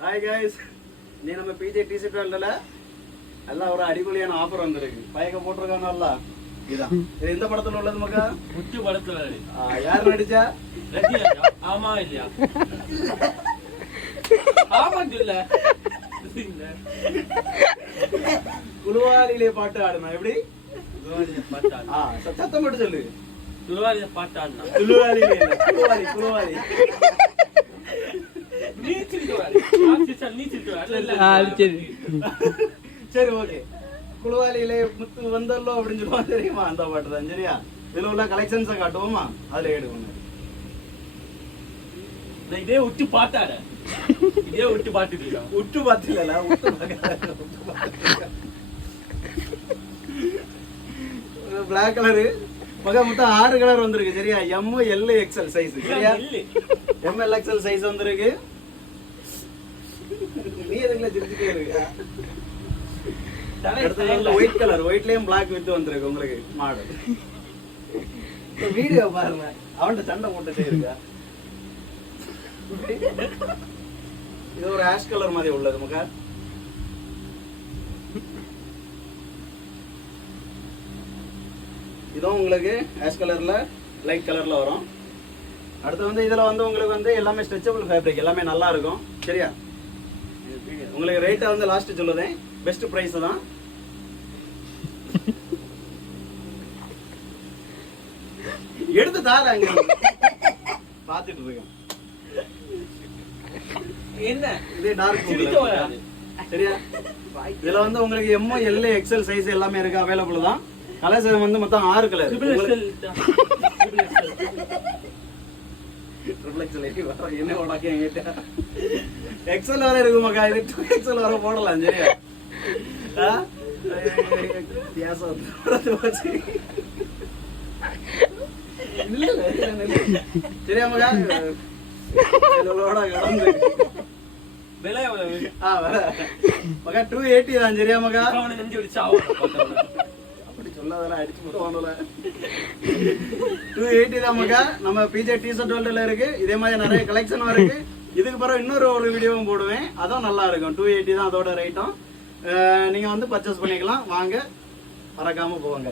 Hi guys, நீ நம்ம PJ T shirt வேண்டல எல்லாம் ஒரு அடிப்படையான ஆஃபர் வந்திருக்கு. பயக்க போட்டிருக்கானல்ல, இதான் இது எந்த படத்துல உள்ளது மக்கா? முத்து படத்துல. யார் நடிச்சா? ஆமா இல்லையா? ஆமா இல்ல. குலுவாலிலே பாட்டு ஆடுனா எப்படி? பாட்டு ஆடுனா. சத்தம் மட்டும் சொல்லு. குலுவாலிலே பாட்டு ஆடுனா. குலுவாலிலே இல்ல, குலுவாலி. சரி ஓகே. குலுவாலியிலே முத்து வந்தல்லோ அப்படின்னு சொல்லுவாங்க தெரியுமா? அந்த பாட்டு தான். சரியா? இதுல உள்ள கலெக்ஷன்ஸை காட்டுவோமா? அதுல எடுக்கணும். இதே விட்டு பாட்டாட, இதே விட்டு பாட்டு விட்டு பாத்து இல்ல, பிளாக் கலரு பக மொத்தம் 6 கலர் வந்திருக்கு. சரியா? M L XL size. சரியா? எம் எல் எக்ஸ்எல் சைஸ் வந்திருக்கு. நீ எதுக்குல திருச்சிட்டே இருக்க? ஒயிட் கலர், ஒயிட்லயும் பிளாக் வித் வந்திருக்கு உங்களுக்கு மாடல். வீடியோ பாருங்க, அவன்கிட்ட சண்டை போட்டுட்டே இருக்கா. இது ஒரு ஆஷ் கலர் மாதிரி உள்ளது மக்கா. இதுவும் உங்களுக்கு ஆஷ் கலர்ல லைட் கலர்ல வரும். அடுத்து வந்து இதுல வந்து உங்களுக்கு வந்து எல்லாமே ஸ்ட்ரெச்சபிள் ஃபேப்ரிக், எல்லாமே நல்லா இருக்கும். சரியா? உங்களுக்கு ரேட்டா வந்து லாஸ்ட் சொல்லுதேன், பெஸ்ட் பிரைஸ் தான். எடுத்து தார அங்க பாத்துட்டு இருக்கேன். என்ன இது டார்க் வராது. சரியா? இதுல வந்து உங்களுக்கு எம் எல் எக்ஸ்எல் சைஸ் எல்லாமே இருக்கு, அவைலபிள் தான். கலர்ஸ் வந்து மொத்தம் 6 கலர். என்ன உனக்கு என்கிட்ட எக்ஸ்எல் வர இருக்கு மக்கா. இது 2XL வர போடலாம். சரியா? சரியா மக்கா? விலை எவ்வளவு? மகா 280 தான். சரியா மகா? அப்படி சொல்லாதெல்லாம் அடிச்சு போடுவானுல. 280 தான் மகா. நம்ம பிஜே டிஷர்ட் வேர்ல்டுல இருக்கு. இதே மாதிரி நிறைய கலெக்ஷன் இருக்கு. இதுக்கு பிறகு இன்னொரு வீடியோவும் போடுவேன், அதான் நல்லா இருக்கும். 280 தான் அதோட ரேட்டும். நீங்க வந்து பர்ச்சேஸ் பண்ணிக்கலாம். வாங்க, மறக்காம போவாங்க.